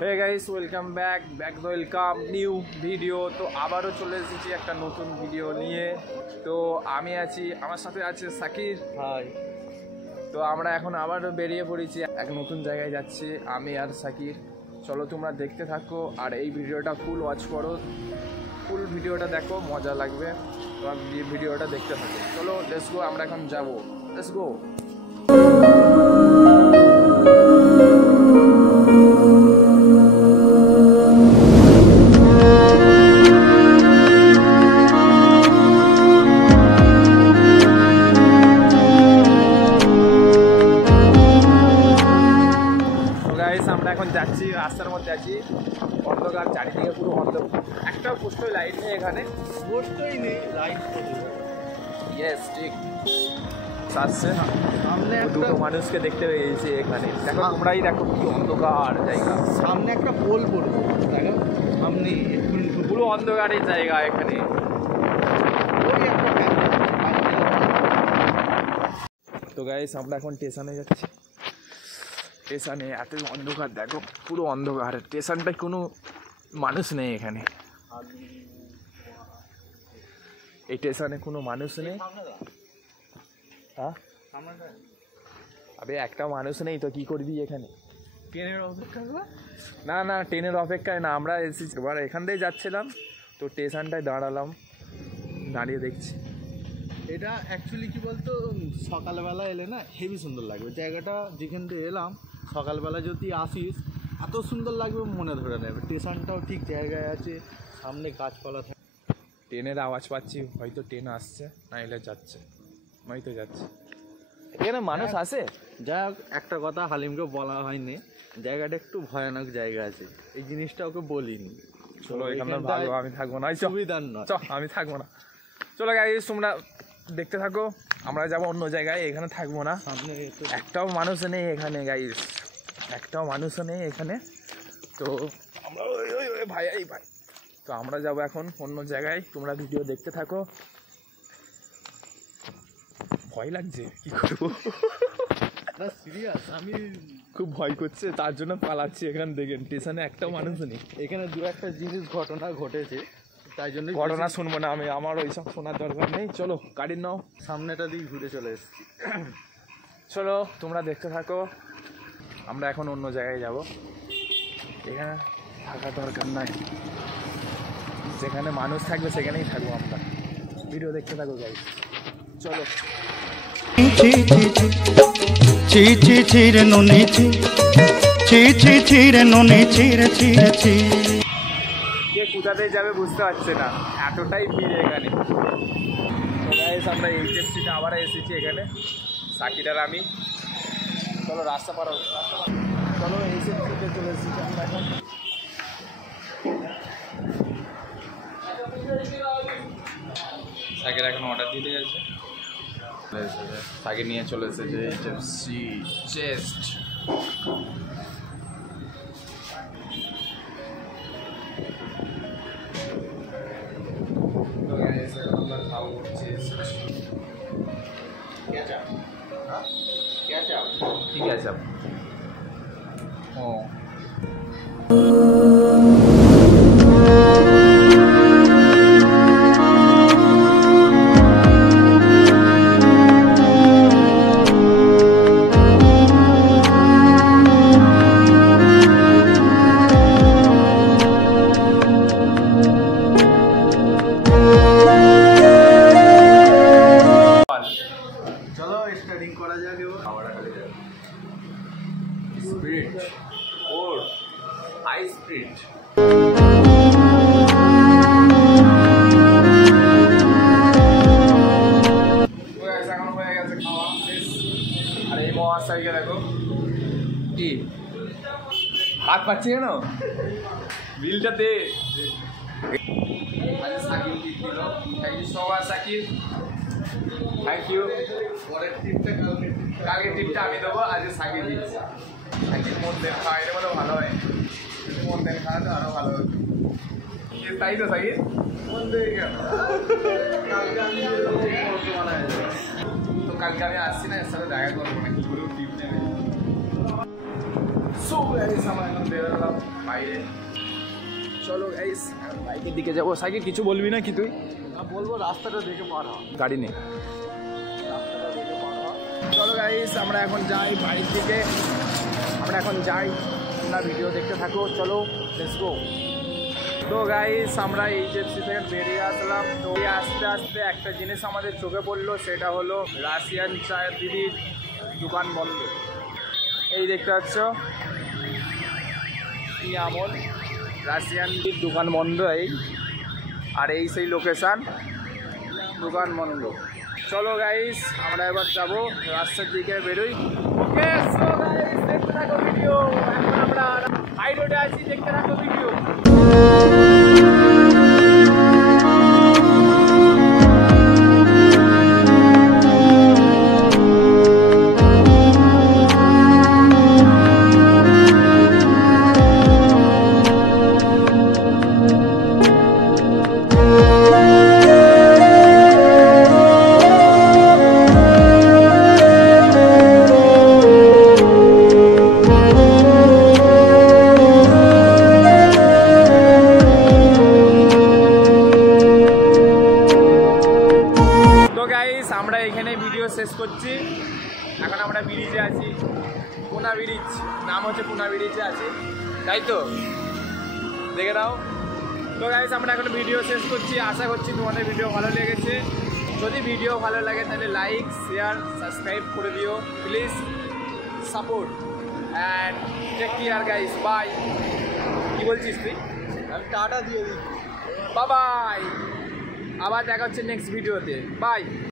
হে guys welcome back welcome new video. তো আবারও চলে এসেছি একটা নতুন ভিডিও নিয়ে। তো আমি আছি, আমার সাথে আছে সাকির ভাই। তো আমরা এখন আবারও বেরিয়ে পড়েছি, এক নতুন জায়গায় যাচ্ছি আমি আর সাকির। চলো তোমরা দেখতে থাকো আর এই ভিডিওটা ফুল ওয়াচ করো, ফুল ভিডিওটা দেখো, মজা লাগবে। তোমার ভিডিওটা দেখতে থাকো। চলো লেটস গো, আমরা এখন যাবো, লেটস গো। আমরা এখন যাচ্ছি, রাস্তার মধ্যে আছি, অন্ধকার চারিদিকে, পুরো অন্ধকার, একটা পোস্টই লাইট নেই এখানে, পোস্টই নেই, লাইট ইয়েস ঠিক আসছে। সামনে দুটো মানুষকে দেখতে পেয়েছি এখানে, দেখো তোমরাই দেখো কি অন্ধকার জায়গা, সামনে একটা পোল পড়বে, দেখো সামনে পুরো অন্ধকারের জায়গা এখানে। তো গাইস আমরা এখন স্টেশনে যাচ্ছি, স্টেশনে এত অন্ধকার, দেখো পুরো অন্ধকার, স্টেশনটায় কোনো মানুষ নেই এখানে, এই স্টেশনে কোনো মানুষ নেই। হ্যাঁ আবে একটা মানুষ নেই তো কি করবি এখানে? ট্রেনের অপেক্ষা? না না ট্রেনের অপেক্ষায় না, আমরা এসেছি এবার এখান থেকে যাচ্ছিলাম তো স্টেশনটায় দাঁড়ালাম, দাঁড়িয়ে দেখছি। এটা অ্যাকচুয়ালি কি বলতো, সকালবেলা এলে না হেভি সুন্দর লাগবে জায়গাটা, যেখান থেকে এলাম সকালবেলা যদি আসিস এত সুন্দর লাগবে মনে ধরে নেবে। স্টেশনটাও ঠিক জায়গায় আছে, সামনে গাছপালা থাকে, ট্রেনের আওয়াজ পাচ্ছি, হয়তো ট্রেন আসছে, না এলে যাচ্ছে, হয়তো যাচ্ছে। এখানে মানুষ আসে। যাই হোক, একটা কথা হালিমকে বলা হয়নি, জায়গাটা একটু ভয়ানক জায়গা আছে, এই জিনিসটা ওকে বলিনি। চলো এখানে ভালো, আমি থাকবো না, সুবিধার নয়, আমি থাকবো না। চলো গাইস তোমরা দেখতে থাকো, আমরা যাবো অন্য জায়গায়, এখানে থাকবো না। সামনে একটাও মানুষ নেই এখানে গাইস, একটাও মানুষ নেই এখানে। তো আমরা ভাই এই ভাই, তো আমরা যাবো এখন অন্য জায়গায়, তোমরা ভিডিও দেখতে থাকো। ভয় লাগছে, কি করবো, সিরিয়াস আমি খুব ভয় করছে, তার জন্য পালাচ্ছি এখান থেকে। স্টেশনে একটাও মানুষ নেই, এখানে দু একটা জিনিস ঘটনা ঘটেছে, তাই জন্য ঘটনা শুনবো না আমি, আমার ওইসব শোনার দরকার নেই। চলো গাড়ির নাও, সামনেটা দিয়ে ঘুরে চলে এসছি। চলো তোমরা দেখতে থাকো, আমরা এখন অন্য জায়গায় যাব, এখানে থাকার দরকার নাই, যেখানে মানুষ থাকবে সেখানেই থাকবো আমরা। ভিডিও দেখতে থাকো গাইস, চলো। কে কোথাতে যাবে বুঝতে পারছে না, এতটাই ভিড় এখানে। আমরা এইচএফসিতে আবার এসেছি এখানে, সাকির আর আমি। চলো রাস্তা পার, চলো এইচএফসিতে চলে এসেছি আমরা এখন। সাকির এখন অর্ডার দিতে গেছে, সাকির নিয়ে চলে এসেছে এইচএফসি চেস্ট। ঠিক আছে ও Spirit or high spirit. এখন হয়ে গেছে খাওয়া শেষ, আর এই মহাশয়কে দেখো কি হাত পাচ্ছি কেন, বিলটাতে আজ সাকিব দিল। Thank you so much Shakib, thank you. পরের ট্রিপটা কালকে ট্রিপটা আমি দেবো, আজ সাকিব দিচ্ছে। সাকিব মন দেন খাওয়াইলে বলে ভালো হয়, মন দেন খাওয়াতে আরও ভালো হবে, তাই তো সাকিব? মন দেয় কেন? তো কালকে আমি আসছি না, এর সাথে দেখা করবো না, কি করে টিপ নেবে। সো গাইস আমরা এখন বেরোলাম বাইরে। চলো গাইস বাইকের দিকে যাবো। সাইকেল কিছু বলবি না কি তুই? বলবো রাস্তাটা দেখে পার হ, গাড়ি নেই। রাস্তাটা দেখে পার হ। চলো গাইস আমরা এখন যাই বাড়ির দিকে। আমরা এখন যাই, তোমরা ভিডিও দেখতে থাকো। চলো লেটস গো। তো গাইস আমরা এইচএফসি থেকে বেরিয়ে আসলাম। তো আস্তে আস্তে একটা জিনিস আমাদের চোখে পড়লো, সেটা হলো রাশিয়ান চায়ের দিদির দোকান বন্ধ। এই দেখতে পাচ্ছ কি আমল, রাশিয়ান দিদির দোকান বন্ধ। এই আর এই সেই লোকেশান, দোকান বন্ধ। চলো গাইস আমরা এবার যাবো রাস্তার দিকে বেরোই। ওকে সো গাইস দেখতে থাকো ভিডিও। এখন আমরা হাই রোডে আছি, দেখতে থাকো ভিডিও। আমরা এখানে ভিডিও শেষ করছি। এখন আমরা ব্রিজে আছি, পুনা ব্রিজ, নাম হচ্ছে পুনা ব্রিজে আছি, তাই তো দেখে নাও। তো গাইস আমরা এখন ভিডিও শেষ করছি। আশা করছি তোমাদের ভিডিও ভালো লেগেছে। যদি ভিডিও ভালো লাগে তাহলে লাইক শেয়ার সাবস্ক্রাইব করে দিও please, support and take care guys. Bye. কি বলছিস তুই? আমি টাটা দিয়ে দিচ্ছি। বাই বাই, আবার দেখা হচ্ছে নেক্সট ভিডিওতে। বাই।